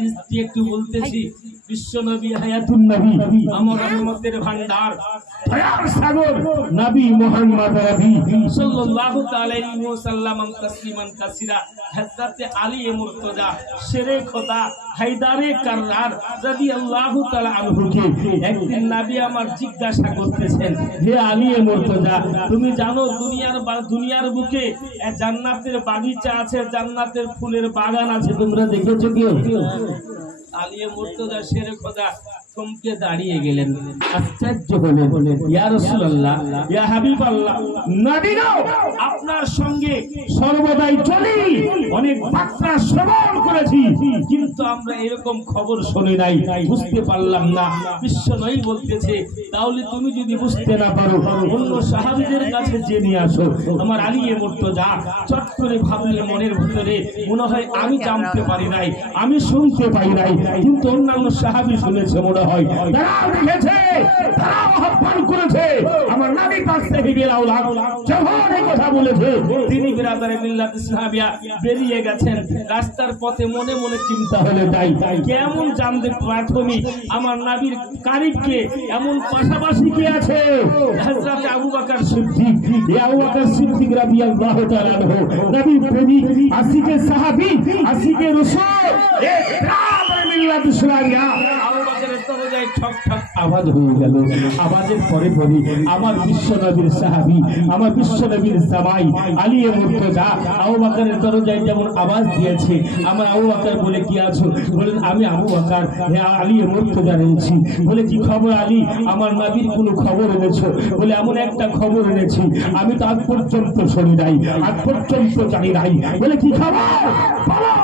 হাদিসটি একটু বলতেছি। বিশ্ব নবী হায়াতুন নবী, আমার রহমতের ভান্ডার, দয়ার সাগর নবী মুহাম্মদ নবী সাল্লাল্লাহু তাআলা আলাইহি ওয়াসাল্লাম তাসলিমান কাসীরা হযরত আলী মুর্তজা শেরে খোদা হায়দারে কাররার রাদিয়াল্লাহু তাআলা আনহুকে একদিন নবী আমার জিজ্ঞাসা করতেছেন, হে আলী মুর্তজা, তুমি জানো দুনিয়ার বুকে জান্নাতের বাগিচা আছে, জান্নাতের ফুলের বাগান আছে, তোমরা দেখেছো কি? আলী মুর্তজা শেরে খোদা থমকে দাঁড়িয়ে গেলেন, আশ্চর্য হলেন, ইয়া রাসূলুল্লাহ, ইয়া হাবিবাল্লাহ, নবী গো, আপনার সঙ্গে সর্বদাই চলি, অনেক বার্তা শ্রবণ করেছি, কিন্তু আমরা এরকম খবর শুনি নাই, বুঝতে পারলাম না। বিশ্ব নবী বলতেছে, তাহলে তুমি যদি বুঝতে না পারো অন্য সাহাবীদের কাছে জেনে আসো। আমার আলী মুর্তজা চট করে ভাবলে মনের ভিতরে, মনে হয় আমি জানতে পারি নাই, আমি শুনতে পাই নাই, কিন্তু অন্যান্য সাহাবী শুনেছে মনে হয়, তারাও দেখেছে, তারাও আহ্বান করেছে। আমার নবী পাক সাহেবের আওলাদ যখন এই কথা বলেছে, তিনি বিরাদারে মিল্লাত ইসলামিয়া বেরিয়ে গেছেন। রাস্তার পথে মনে মনে চিন্তা হলে তাই কেমন জানতে প্রাথমি আমার নবীর কারিবকে, এমন পাশাপাশি কি আছে? হযরত আবু বকর সিদ্দিক, আবু বকর সিদ্দিক রাদিয়াল্লাহু তাআলা আনহু, নবীর প্রেমিক, আশিকে সাহাবী, আশিকে রাসূল, এ বিরাদারে মিল্লাত ইসলামিয়া আবু বকরের দরজায় ঠক ঠক আওয়াজ হয়ে গেল। আওয়াজের পরে পরে আমার বিশ্ব নবীর সাহাবী, আমার বিশ্ব নবীর জামাই আলী মুর্তজা আবু বকরের দরজায় যেমন আওয়াজ দিয়েছে, আমার আবু বকর বলে, কি আছো? বলেন, আমি আবু বকর, হে আলী মুর্তজা এনেছি। বলে, কি খবর আলী? আমার নবীর কোনো খবর এনেছো? বলে, এমন একটা খবর এনেছি, আমি তো আজ পর্যন্ত শুনি নাই, আজ পর্যন্ত জানি নাই। বলে, কি খবর বলো?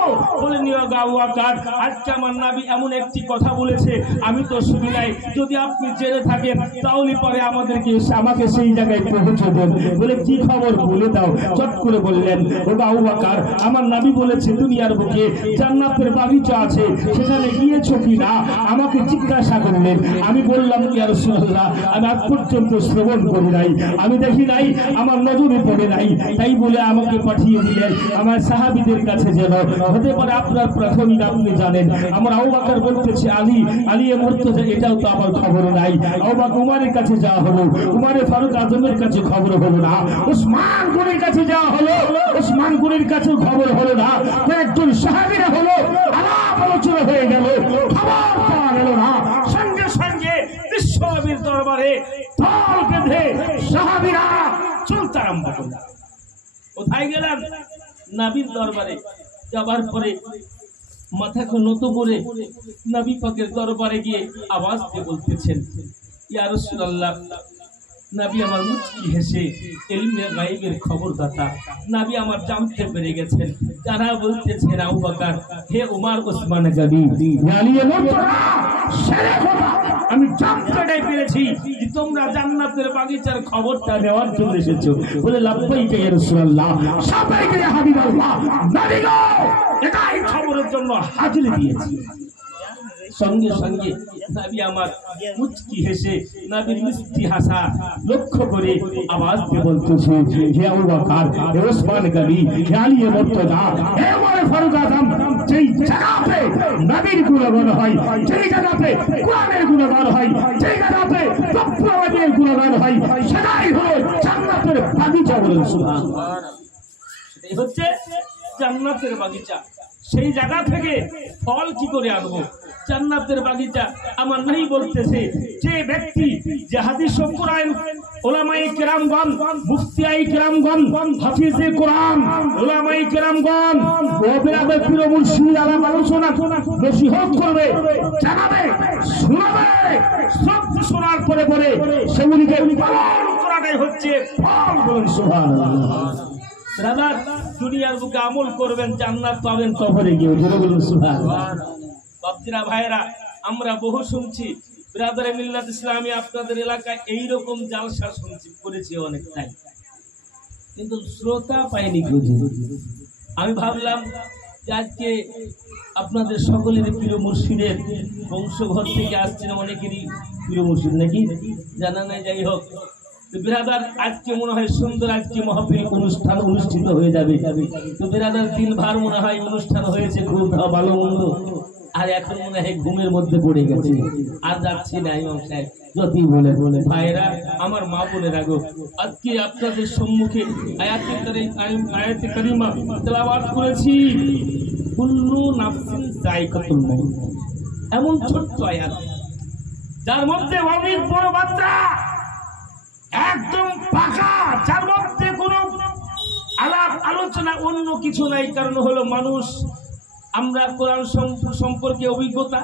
বলে, নিও আবু বকর, আজকে আমার নবী এমন একটি কথা বলেছে, আমি তো শুনি নাই, যদি আপনি জেনে থাকেন তাহলে পরে আমাকে সেই জায়গায় পৌঁছে দেন। বলে, কি খবর বলে দাও। চট করে বললেন, ও আবু বকর, আমার নবী বলেছে দুনিয়ার বুকে জান্নাতের বাগিচা আছে, সেখানে গিয়েছো কি না আমাকে জিজ্ঞাসা করলেন। আমি বললাম, ইয়া রাসূলুল্লাহ, আমি আজ পর্যন্ত শ্রবণ করি নাই, আমি দেখি নাই, আমার নজরে পড়ে নাই, তাই বলে আমাকে পাঠিয়ে দিলেন আমার সাহাবীদের কাছে। যেন হতে পারে আপনার প্রাথমিক আপনি জানেন। আমার আবু বকর বলতেছে, আলী মুর্তজা, এটাও তো আমার খবর নাই। আবু বকর উমরের কাছে যাওয়া হলো, উমরে ফারুক আজমের কাছে খবর হলো না। উসমান গনির কাছে যাওয়া হলো, উসমান গনির কাছে খবর হলো না। কয়েকজন সাহাবীরা হলো, আলাপ আলোচনা হয়ে গেল, খবর পাওয়া গেল না। সঙ্গে সঙ্গে বিশ্ব নবীর দরবারে দল বেঁধে সাহাবীরা চলতে আরম্ভ করল। কোথায় গেলেন? নবীর দরবারে যাবার পরে মাথাকে নত করে নবী পাকের দরবারে গিয়ে আওয়াজ দিয়ে বলতেছেন, ইয়া রাসূলুল্লাহ, নবী আমার মুচকি হেসে ইলমে গায়বের খবরদাতা নবী আমার জানতে পেরে গেছেন। যারা বলতেছেন, আবু বকর, হে উমর, ওসমান গনি, আলী মুর্তজা, শেরে খোদা, আমি জানতে পেরেছি যে তোমরা জান্নাতের বাগিচার খবরটা নেওয়ার জন্য এসেছো। বলে, লাব্বাইকা ইয়া রাসূলুল্লাহ, সাবাইকা ইয়া হাবিবাল্লাহ, নবী গো, এটাই খবরের জন্য হাজির দিয়েছি। সঙ্গে সঙ্গে নবী আমার মুচকি হেসে নবীর মিষ্টি হাসা লক্ষ্য করে আওয়াজ দিয়ে বলতেছে, হে আবু বকর, হে ওসমান গনি, হে আলী মুর্তজা, হে উমর ফারুক আজম, যেই জায়গাতে নবীর গুণগান হয়, যেই জায়গাতে কোরআনের গুণগান হয়, যেই জায়গাতে প্রভুর গুণগান হয়, সেটাই হলো জান্নাতের বাগিচা। বলেন সুবহানাল্লাহ। সেটাই হচ্ছে জান্নাতের বাগিচা। সেই জায়গা থেকে ফল কি করে আনবো? জান্নাতের বাগিচা আমার নাই বলতেছে, যে ব্যক্তি যে হাদিস ও কোরআন উলামায়ে কেরামগণ, মুফতিয়ায়ে কেরামগণ, হাফিজে কোরআন, উলামায়ে কেরামগণ, ওবেরাবে পীর মুর্শিদ আলাপ আলোচনা নসিহত করবে, জানাবে, শোনাবে, সব শোনার পরে পরে সেগুলিকে পালন করাটাই হচ্ছে ফল। বলেন সুবহানাল্লাহ। ব্রাদার, দুনিয়ার বুকে আমল করবেন, জান্নাত পাবেন কবরে গিয়ে। বলুন সুবহানাল্লাহ। বাপজিরা, ভাইরা, আমরা বহু শুনছি ব্রাদারে মিল্লাত ইসলামী আপনাদের এলাকায় এইরকম জালসা শুনছি, করেছি অনেকটাই, কিন্তু শ্রোতা পাইনি খুঁজে। আমি ভাবলাম যে আজকে আপনাদের সকলের প্রিয় মুর্শিদের বংশঘর থেকে আসছেন, অনেকেরই প্রিয় মুর্শিদ নাকি জানা নাই, যাই হোক। তো বিরাদার, আজকে মনে হয় সুন্দর আজকে মাহফিল অনুষ্ঠান অনুষ্ঠিত হয়ে যাবে। তো বিরাদার, দিন ভার মনে হয় অনুষ্ঠান হয়েছে খুব ভালো মন্দ। আর এখন মনে হয় ঘুমের মধ্যে পড়ে গেছে, আর যাচ্ছি না ইমাম সাহেব যতই বলে বলে। ভাইরা আমার মা বলে রাখো, আজকে আপনাদের সম্মুখে আয়াতে কারিমা তেলাওয়াত করেছি, কুল্লু নাফসিন যায়কাতুল মউত। এমন ছোট্ট আয়াত যার মধ্যে অনেক বড় মাত্রা, একদম পাকা, যার মধ্যে কোনো আলাপ আলোচনা অন্য কিছু নাই। কারণ হলো মানুষ, আমরা কোরআন সম্পর্কে অভিজ্ঞতা,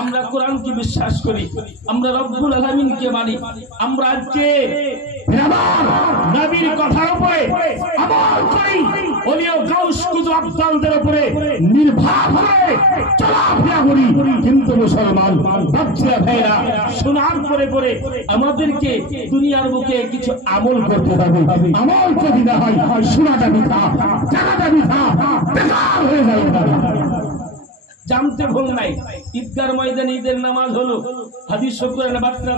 আমরা কোরআনকে বিশ্বাস করি, আমরা রব্বুল আলামিনকে মানি। আমরা আজকে নবীর কথার উপরে আমল করি, ওলিও গাউস কুতুব আফদালদের উপরে নির্ভর হয়ে চলাফেরা করি। কিন্তু মুসলমান বাচ্চা ভাইরা শোনার পরে পরে আমাদেরকে দুনিয়ার বুকে কিছু আমল করতে হবে। আমল যদি না হয় শোনাটা বৃথা, জানাটা বৃথা, বেকার হয়ে যাবে। জানতে ভুল নাই, ঈদগার ময়দানে ঈদের নামাজ হলো, হাদিস শুকরান বার্তা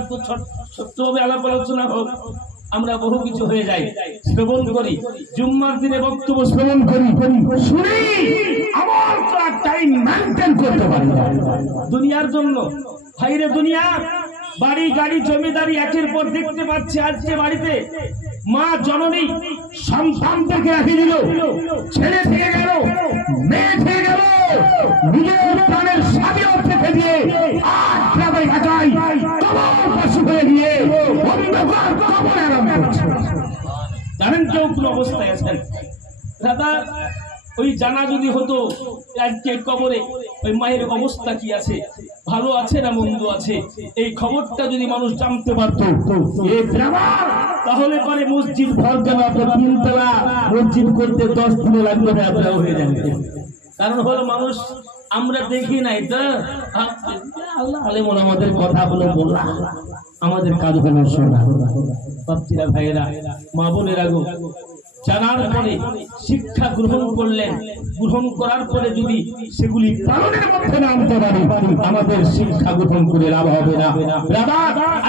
সত্যভাবে আলাপ আলোচনা হোক, আমরা বহু কিছু হয়ে যাই, শ্রবণ করি, জুম্মার দিনে বক্তব্য শ্রবণ করি, শুনি, আমল করার টাইম মেইনটেইন করতে পারি দুনিয়ার জন্য। ভাইরে দুনিয়া, বাড়ি গাড়ি জমিদারি একের পর দেখতে পাচ্ছি। আজকে বাড়িতে মা জননী সন্তানদেরকে রেখে দিল, ছেলে থেকে গেল, মেয়ে থেকে গেল, নিজের প্রাণের স্বামীও রেখে দিয়ে আজ গ্রামে ঘাটাই কবর পশু হয়ে গিয়ে অন্ধকার কবর আরাম করছে। জানেন কেউ কোন অবস্থায় আছেন? দাদা ওই জানা যদি হতো আজকে কবরে ওই মায়ের অবস্থা কি আছে, ভালো আছে না মন্দ আছে, এই খবরটা যদি মানুষ জানতে পারত, তাহলে পরে মসজিদ ভর কেন তিনতলা মসজিদ করতে 10 দিনে লাগবে না, আপনারা হয়ে যাবে। কারণ হলো মানুষ আমরা দেখি নাই তো, আল্লাহ আলেমন আমাদের কথা বলে বললাম, আমাদের কাজ হলো শোনা। বাচ্চারা ভাইয়েরা মা বোনেরা গো, জানার পরে শিক্ষা গ্রহণ করলেন, গ্রহণ করার পরে যদি সেগুলি পালনের মধ্যে না আনতে পারি, আমাদের শিক্ষা গ্রহণ করে লাভ হবে না।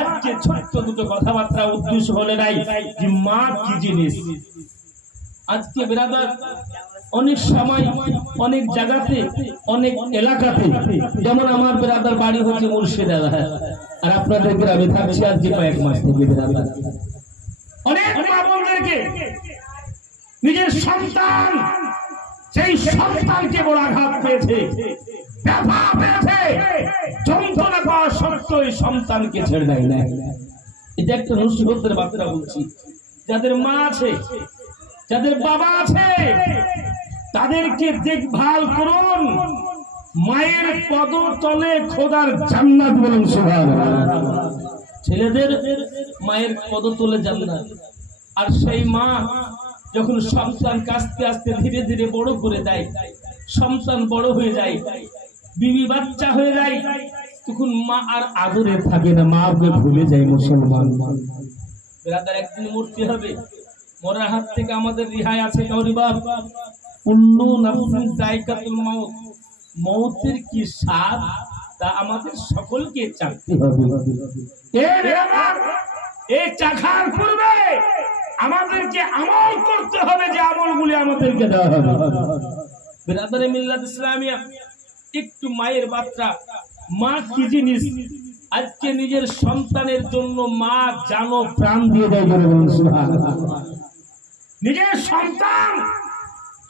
আজকে ছোট্ট দুটো কথাবার্তা উদ্দেশ্য হলে নাই যে মা কি জিনিস। আজকে ব্রাদার অনেক সময় অনেক জায়গাতে অনেক এলাকাতে, যেমন আমার ব্রাদার বাড়ি হচ্ছে মুর্শিদাবাদ, আর আপনাদের গ্রামে থাকছে আজকে কয়েক মাস থেকে ব্রাদার অনেক মা বোনদেরকে নিজের সন্তান, সেই সন্তানকে বড় আঘাত পেয়েছে, ব্যথা পেয়েছে, যন্ত্রণা পাওয়া সত্ত্বেও এই সন্তানকে ছেড়ে দেয় না। এটা একটা নসিহতের বার্তা বলছি। যাদের মা আছে, যাদের বাবা আছে, তাদেরকে দেখভাল করুন। মায়ের পদতলে খোদার জান্নাত বলুন সুবহানাল্লাহ। ছেলেদের মায়ের পদতলে জান্নাত। আর সেই মা যখন সন্তানকে আস্তে আস্তে ধীরে ধীরে বড় করে দেয়, সন্তান বড় হয়ে যায়, বিবি বাচ্চা হয়ে যায়, তখন মা আর আদরে থাকে না, মা ওকে ভুলে যায়। মুসলমান ব্রাদার একদিন মরতে হবে, মরার হাত থেকে আমাদের রিহাই আছে কাউরি বাপ। কুল্লু নাফসিন যায়কাতুল মউত, মউতের কি স্বাদ তা আমাদের সকলকে চাখতে হবে। এই চাখার পূর্বে আমাদেরকে আমল করতে হবে, যে আমলগুলি আমাদেরকে দেওয়া হবে। ব্রাদারে মিল্লাত ইসলামিয়া, একটু মায়ের বার্তা, মা কি জিনিস। আজকে নিজের সন্তানের জন্য মা জানো প্রাণ দিয়ে দেয়, নিজের সন্তান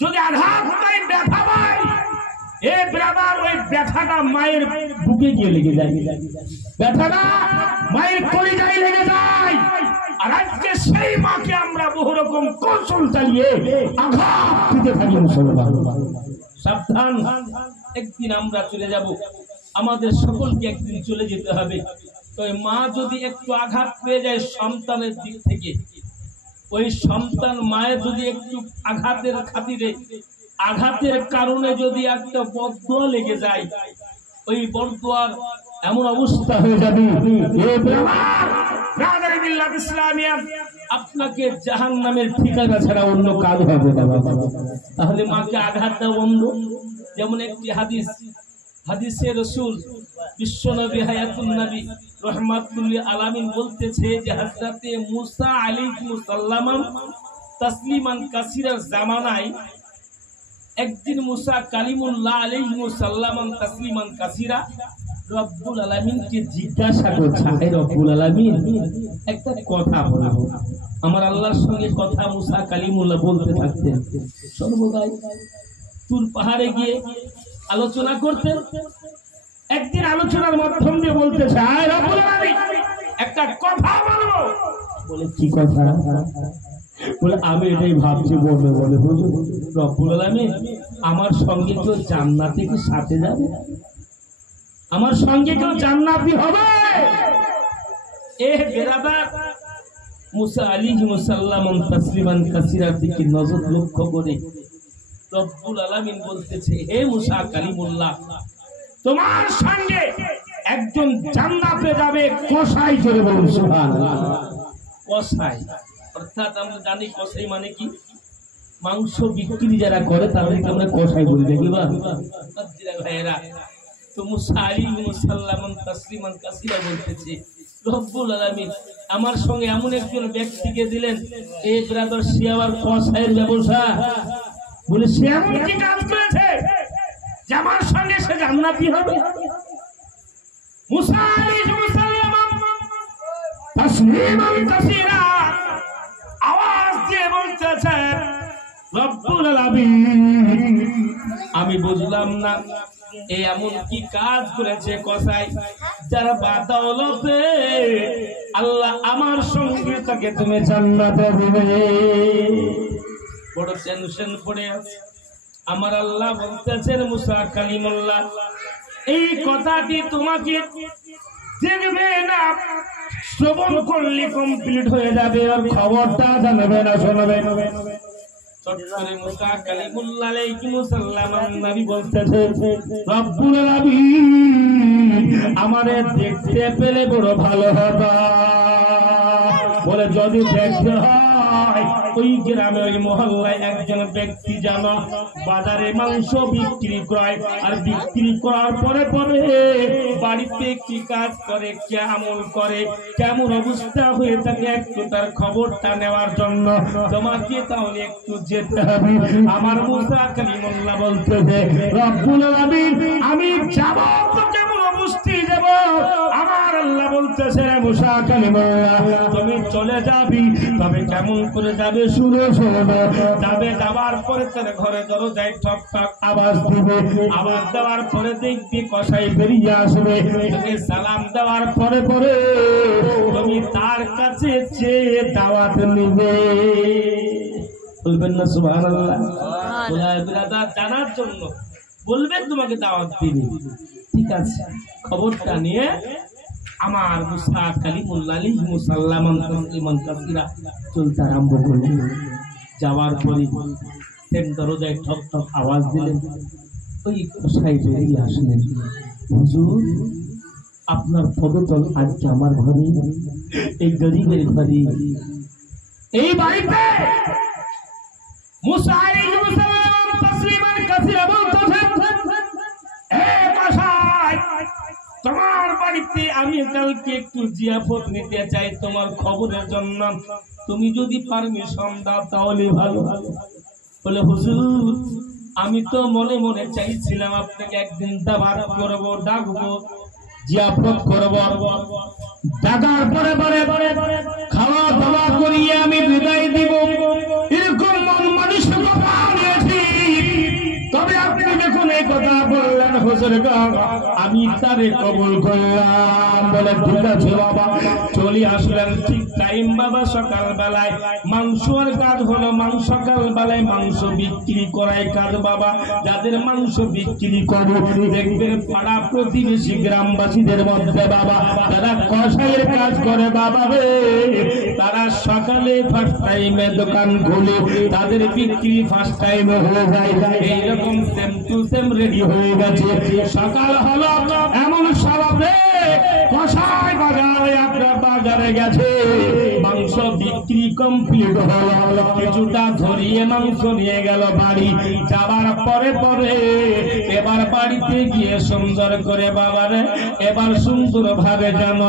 যদি আঘাত পায়, ব্যথা পায়, এই ব্রাদার ওই ব্যথাটা মায়ের বুকে গিয়ে লেগে যায়, ব্যথাটা মায়ের কলিজায় লেগে যায়। আর আজকে সেই মাকে আমরা বহু রকম কৌশল চালিয়ে আঘাত দিতে থাকি। মুসলমান সাবধান, একদিন আমরা চলে যাব, আমাদের সকলকে একদিন চলে যেতে হবে। তো মা যদি একটু আঘাত পেয়ে যায় সন্তানের দিক থেকে, ওই সন্তান মায়ের যদি একটু আঘাতের খাতিরে, আঘাতের কারণে যদি একটা বদদোয়া লেগে যায়, ওই বদদোয়ার এমন অবস্থা হয়ে যাবে, আপনাকে জাহান্নামের ঠিকানা ছাড়া অন্য কাজ হবে না। তাহলে মাকে আঘাত দেওয়া বন্ধ। যেমন একটি হাদিসে রাসূল বিশ্বনবী হায়াতুন নবী রাহমাতুল লিল আলামিন বলতেছে যে হযরতে মুসা আলাইহিস সালাম তাসলিমান কাসীরার জামানায় একদিন মুসা কালিমুল্লাহ আলাইহিস সালাম তাসলিমান কাসীরা রব্বুল আলামিনকে জিজ্ঞাসা করছে, হে রব্বুল আলামিন, একটা কথা বলো। আমার আল্লাহর সঙ্গে কথা মুসা কালিমুল্লাহ বলতে থাকতেন, সর্বদাই তুর পাহাড়ে গিয়ে আলোচনা করতেন। একদিন আলোচনার মাধ্যম দিয়ে বলতেছে, হে রব্বুল আলামিন, একটা কথা বলবো। বলে কি কথা? বলে আমি এটাই ভাবছি বলবে। বলে হুজুর, রব্বুল আলামিন আমার সঙ্গে কেউ জান্নাতে কি সাথে যাবে? আমার সঙ্গে কেউ জান্নাতি হবে? এ বেরাদার, মুসা আলাইহিস সালাম তাসলিমান কাসীরার দিকে নজর লক্ষ্য করে রব্বুল আলামিন বলতেছে, হে মুসা কালিমুল্লাহ, তোমার সঙ্গে একজন জান্নাতে যাবে কসাই। করে বলুন সুবহানাল্লাহ। কসাই অর্থাৎ আমরা জানি কসাই মানে কি, মাংস বিক্রি যারা করে তাদেরকে আমরা কসাই বলি, দেখি বা ভাইয়েরা। তো মুসা আলাইহিস সালাম তাসলিমান কাসীরা বলতেছে, রব্বুল আলামিন আমার সঙ্গে এমন একজন ব্যক্তিকে দিলেন, এই ব্রাদার সে আবার কসাইয়ের ব্যবসা। বলে সে এমন কি কাজ করেছে যে আমার সঙ্গে সে জান্নাতি হবে? মুসা আলাইহিস সালাম তাসলিমান কাসীরা আওয়াজ দিয়ে বলতেছে, রব্বুল আলামিন আমি বুঝলাম না এ এমন কি কাজ করেছে কসাই যার বাদৌলতে আল্লাহ আমার সঙ্গে তাকে তুমি জান্নাতে দিবে। বড় টেনশন পড়ে আছে। আমার আল্লাহ বলতেছেন, মুসা কালিমুল্লাহ, এই কথাটি তোমাকে দেখবে না, শ্রবণ করলে কমপ্লিট হয়ে যাবে, আর খবরটা জানবে না, শোনাবে। মুসা কালিমুল্লাহ আলাইহিস সালাম নবী বলতেছে, রব্বুল আলামিন আমারে দেখতে পেলে বড় ভালো হতো। বলে যদি দেখতে হয় ওই গ্রামে ওই মহল্লায় একজন ব্যক্তি যেন বাজারে মাংস বিক্রি করে, আর বিক্রি করার পরে পরে বাড়িতে কি কাজ করে, কি আমল করে, কেমন অবস্থা হয়ে থাকে, একটু তার খবরটা নেওয়ার জন্য তোমাকে তাহলে একটু যেতে হবে। আমার মুসা কালিমুল্লাহ বলতেছে, রব্বুল আলামিন আমি যাব তো কেমন অবস্থায় যাব? আমার আল্লাহ বলতেছে, মুসা কালিমুল্লাহ তুমি চলে যাবি, তবে কেমন করে যাবে শুনে শোনো। যাবে, যাবার পরে তার ঘরে দরজায় ঠক ঠক আওয়াজ দিবে, আওয়াজ দেওয়ার পরে দেখবি কসাই বেরিয়ে আসবে, তোকে সালাম দেওয়ার পরে পরে তুমি তার কাছে চেয়ে দাওয়াত নিবে। বলবেন না সুবহানাল্লাহ? ব্রাদার জানার জন্য বলবেন তোমাকে দাওয়াত দিবে। ঠিক আছে, খবরটা নিয়ে আমার মুসা কালিমুল্লাহ আলাইহিস সালাম তাসলিমান কাসীরা চলতে আরম্ভ করলেন। যাওয়ার পরে দরজায় ঠক ঠক আওয়াজ দিলেন। ওই কসাই বেরিয়ে আসলেন, হুজুর আপনার পদতল আজকে আমার ঘরে, এই গরিবের ঘরে, এই বাড়িতে। মুসা আলাইহিস সালাম তাসলিমান কাসীরা বলতেছেন, হে কসাই, তোমার বাড়িতে আমি কালকে একটু জিয়াফত নিতে চাই তোমার খবরের জন্য, তুমি যদি পারমিশন দাও তাহলে ভালো। বলে হুজুর আমি তো মনে মনে চাইছিলাম আপনাকে একদিন দাওয়াত করব, ডাকবো, জিয়াফত করব, ডাকার পরে পরে খাওয়া দাওয়া করিয়ে আমি বিদায় দিব, এরকম মন মানসিকতা নিয়েছি। তবে আপনি যখন এই কথা বললেন হুজুর, আমি তারে কবুল করলাম। বলে ঠিক আছে বাবা। চলে আসলেন ঠিক টাইম বাবা, সকাল বেলায় মাংসের কাজ হলো, সকাল বেলায় মাংস বিক্রি করাই কাজ বাবা। যাদের মাংস বিক্রি করে দেখবেন পাড়া প্রতিবেশী গ্রামবাসীদের মধ্যে বাবা, তারা কসাইয়ের কাজ করে বাবা রে, তারা সকালে ফার্স্ট টাইমে দোকান খুলে তাদের বিক্রি ফার্স্ট টাইমে হয়ে যায়। এইরকম সেম টু সেম রেডি হয়ে গেছে। সকাল হলো এমন স্বভাবে কসাই বাজারে, আপনার বাজারে গেছে, মাংস বিক্রি কমপ্লিট হলো, কিছুটা ধরিয়ে মাংস নিয়ে গেল বাড়ি। যাবার পরে পরে এবার বাড়িতে গিয়ে সুন্দর করে বাবারে এবার সুন্দর ভাবে যেন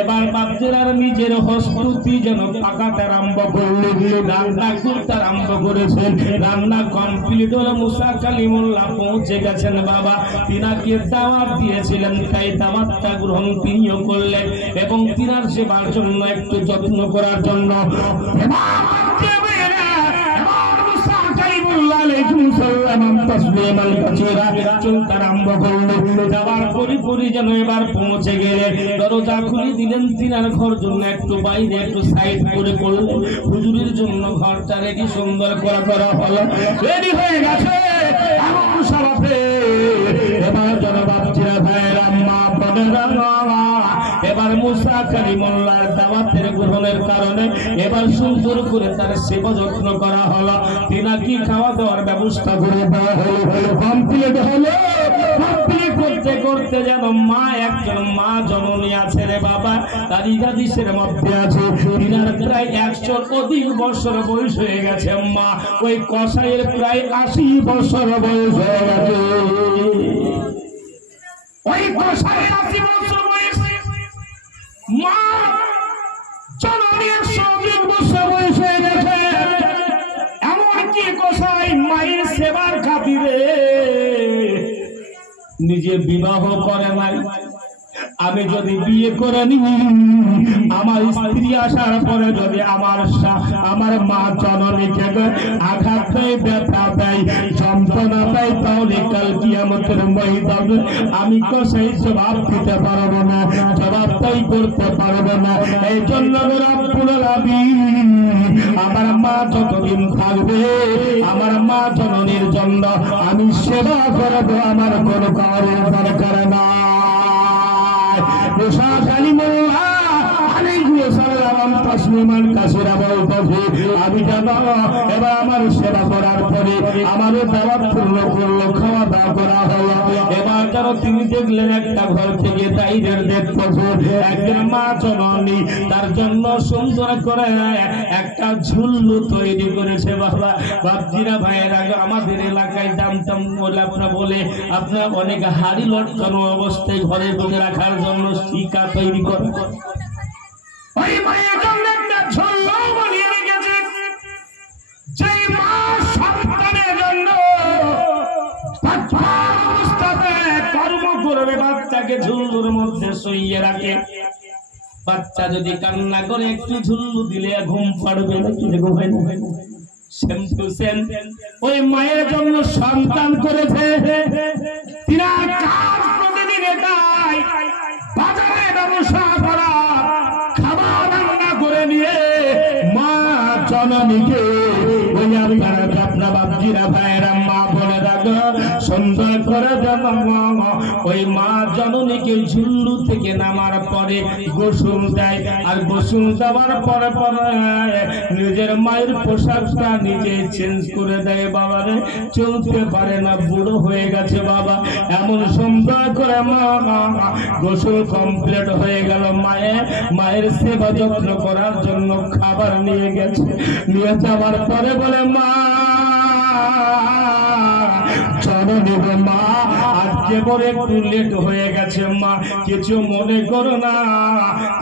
এবার বাচ্চার নিজের হস্তুতি যেন পাকাতে আরম্ভ করলেন, রান্না করতে আরম্ভ করেছেন। রান্না কমপ্লিট হলো, মুসা কালিমুল্লাহ পৌঁছে গেছেন বাবা। তিনাকে দাওয়াত দিয়েছিলেন, তাই দাওয়াতটা গ্রহণ তিনিও করলেন এবং তিনার সেবার জন্য একটু যত্ন করার জন্য যাবার পরিপরি যেন এবার পৌঁছে গেলে দরজা খুলে দিলেন। তিনার ঘর জন্য একটু বাইরে একটু সাইড করে করলেন। হুজুরের জন্য ঘরটা রেডি সুন্দর করা হলো, রেডি হয়ে গেছে। এমন সভাতে এবার জনবাচ্চিরা ভাইয়েরা মা বোনেরা এবার মুসা কালিমুল্লাহর দাওয়াতের গ্রহণের কারণে এবার সুন্দর করে তার সেবা যত্ন করা হলো। তিনাকে খাওয়া দাওয়ার ব্যবস্থা করে দেওয়া হলো। কমপ্লিট হলো। কমপ্লিট করতে করতে যেন মা একজন মা জননী আছে রে বাবা, তার ইহাদিসের মধ্যে আছে তিনার প্রায় 100 অধিক বছর বয়স হয়ে গেছে। মা ওই কসাইয়ের প্রায় 80 বছর বয়স হয়ে গেছে। ওই কসাইয়ের 80 বছর বয়স, মা জননীর 100 বছর বয়স হয়ে গেছে। এমনকি কসাই মায়ের সেবার খাতিরে নিজে বিবাহ করে নাই। আমি যদি বিয়ে করে নি, আমার স্ত্রী আসার পরে যদি আমার মা জননীকে আঘাত দেয়, ব্যথা দেয়, যন্ত্রণা দেয়, তাহলে কাল কিয়ামতের ময়দানে আমি কসাই জবাব দিতে পারবো না, জবাবটাই করতে পারবো না। এই জন্য রব্বুল আলামিন আমার মা যতদিন থাকবে, আমার মা জননীর জন্য আমি সেবা করবো, আমার কোনো কারণের দরকার না। মুসা কালিমুল্লাহ আলাইহিস সালাম তাসলিমান কাসিরা বলতেছে, আমি জানো এবার আমার সেবা করার পরে আমার দাওয়াত পূর্ণ করলো, খাওয়া দাওয়া করা হলো। এবার যেন তিনি দেখলেন একটা ঘর থেকে বাইরের দেখতেছে একজন মা জননী তার জন্য সুন্দর করে একটা ঝুল্লু তৈরি করেছে। বাবা বাপজিরা ভাইয়ের আগে আমাদের এলাকায় জানতাম আপনারা বলে আপনার অনেক হাড়ি লটকানো অবস্থায় ঘরে ঢুকে রাখার জন্য শিকা তৈরি করে। ওই মায়ের জন্য একটা ঝুল্লু বানিয়ে রেখেছে, যেই মা সন্তানের জন্য অবস্থাতে কর্ম করবে বাচ্চাকে ঝুল্লুর মধ্যে শুইয়ে রাখে। বাচ্চা যদি কান্না করে একটু ঝুল্লু দিলে ঘুম পাড়বে না, কি ঘুমায় না। সেম টু সেম ওই মায়ের জন্য সন্তান করেছে। তিনার কাজ প্রতিদিন এটাই, বাজারে ব্যবসা করা, খাবার রান্না করে নিয়ে মা জননীকে ওই আপনার বাপজিরা ভাইয়েরা মা বলে রাখো সুন্দর করে ওই মা জননীকে ঝুল্লু থেকে নামার পরে গোসল দেয়। আর গোসল দেওয়ার পরে পরে নিজের মায়ের পোশাকটা নিজে চেঞ্জ করে দেয়। বাবারে চলতে পারে না, বুড়ো হয়ে গেছে বাবা। এমন সুন্দর করে মা গোসল কমপ্লিট হয়ে গেল। মায়ের সেবা যত্ন করার জন্য খাবার নিয়ে গেছে। নিয়ে যাওয়ার পরে বলে মা জননী গো মা আজকে পরে একটু লেট হয়ে গেছে, মা কিছু মনে করো না।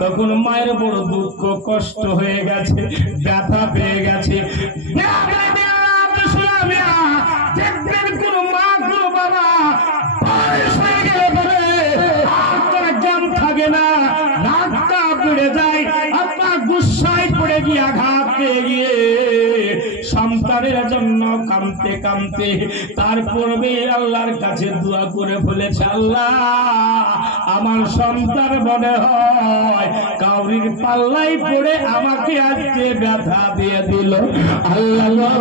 তখন মায়ের বড় দুঃখ কষ্ট হয়ে গেছে, ব্যথা পেয়ে গেছে। দেখবেন কোন মা কোন বাবা বয়স হয়ে গেলে পরে আর জ্ঞান থাকে না, রাগটা পড়ে যায়, আপনার গুসায় পড়ে গিয়ে আঘাত পেয়ে গিয়ে সন্তানের জন্য কাঁদতে কাঁদতে তারপরে আল্লাহর কাছে দোয়া করে বলেছে, আল্লাহ আমার সন্তান মনে হয় কাউরির পাল্লাই পড়ে আমাকে আজকে ব্যথা দিয়ে দিল। আল্লাহ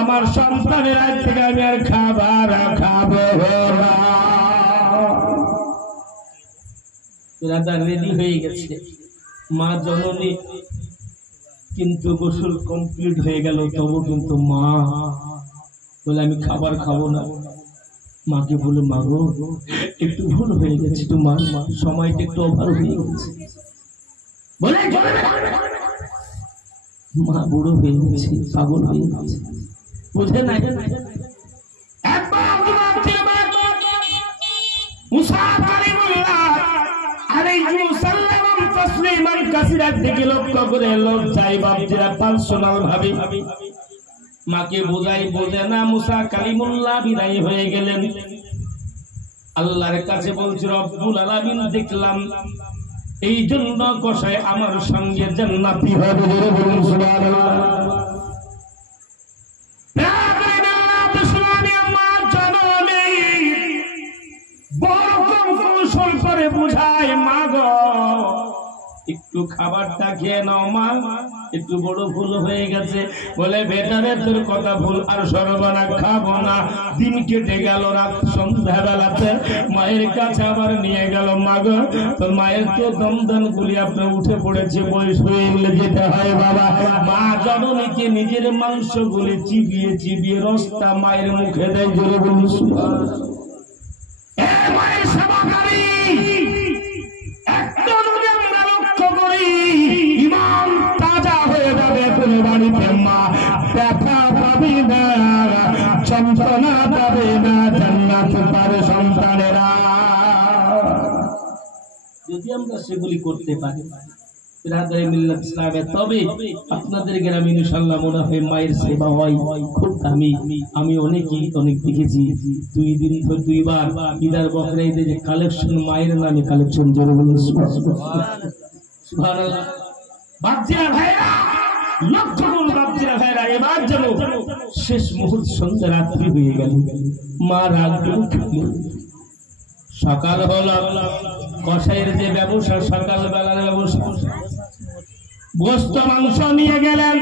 আমার সন্তানের আজ থেকে আমি আর খাবার খাবো না। রেডি হয়ে গেছে মা জননী, কিন্তু গোসল কমপ্লিট হয়ে গেল, তবু কিন্তু মা বলে আমি খাবার খাবো না। মাকে বলে মা গো একটু ভুল হয়ে গেছে, তোমার সময়টা একটু ওভার হয়ে গেছে বলে মা বুড়ো হয়ে গেছে, পাগল হয়ে গেছে, বুঝে নাই। মুসা কালিমুল্লাহ আলাইহিস সালাম তাসলিমান কাসীরা থেকে লক্ষ্য করে লজ্জায় বাপজিরা পার্সোনাল ভাবে মাকে বোঝাই, বোঝে না। মুসা কালিমুল্লাহ বিদায় হয়ে গেলেন। আল্লাহর কাছে বলছে, রব্বুল আলামিন দেখলাম এই জন্য কষায় আমার সঙ্গে জান্নাতি হবে। বলুন সুবহানাল্লাহ। বুঝায় মা গো একটু খাবারটা খেয়ে নাও মা, একটু বড় ভুল হয়ে গেছে। বলে বেটারে তোর কথা ভুল, আর সর্বনা খাবো না। দিন কেটে গেল, রাত সন্ধ্যা বেলাতে মায়ের কাছে আবার নিয়ে গেল। মা গো তোর মায়ের তো দমদম গুলি আপনার উঠে পড়েছে, বয়স হয়ে গেলে যেতে হয় বাবা। মা জননীকে নিজের মাংস গুলি চিবিয়ে চিবিয়ে রসটা মায়ের মুখে দেয়। জোরে বলুন সুবহানাল্লাহ। ইমান তাজা হয়ে যাবে, কোনো বাড়িতে মা ব্যথা পাবে না, যন্ত্রণা পাবে না, জান্নাত পাবে সন্তানেরা। যদি আমরা সেগুলি করতে পারি তবে আপনাদের গ্রামে ইনশাআল্লাহ মনে হয় মায়ের সেবা হয় খুব দামি। আমি অনেক দেখেছি, 2 দিন ধরে 2 বার ঈদের বকরা ঈদে যে কালেকশন মায়ের নামে কালেকশন। জোরে বলুন সুবহানাল্লাহ। বাচ্চারা ভাইরা, লক্ষ্য করুন বাচ্চারা ভাইরা, এবার যেন শেষ মুহূর্ত সন্ধ্যা রাত্রি হয়ে গেল, মা রাগগুলো খেলেন। সকাল হলো, কষাইয়ের যে ব্যবসা, সকাল বেলার ব্যবসা, গোস্ত মাংস নিয়ে গেলেন,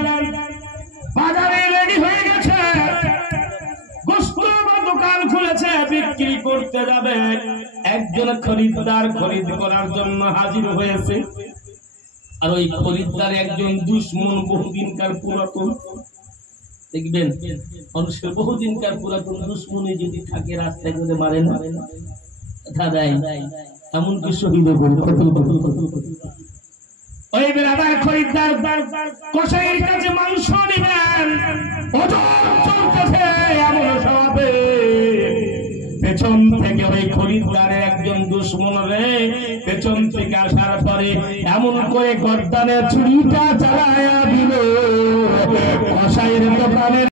বাজারে রেডি হয়ে গেছে, গোস্ত দোকান খুলেছে, বিক্রি করতে যাবে। একজন খরিদ্দার খরিদ করার জন্য হাজির হয়েছে। আর ওই খরিদ্দার একজন দুশ্মন, বহুদিনকার পুরাতন। দেখবেন মানুষের বহুদিনকার পুরাতন দুশ্মনী যদি থাকে, রাস্তায় করে মারে না, দাদাই এমনকি শহীদ ওই বেলাদার খরিদ্দার কসাইয়ের কাছে মাংস নিবেন, ওজন চলতেছে এমন সবে পেছন থেকে ওই খরিদ্দারের একজন দুশ্মন রে পেছন থেকে আসার পরে এমন করে গর্দানে ছুরিটা চালায়া দিল কসাইয়ের দোকানে।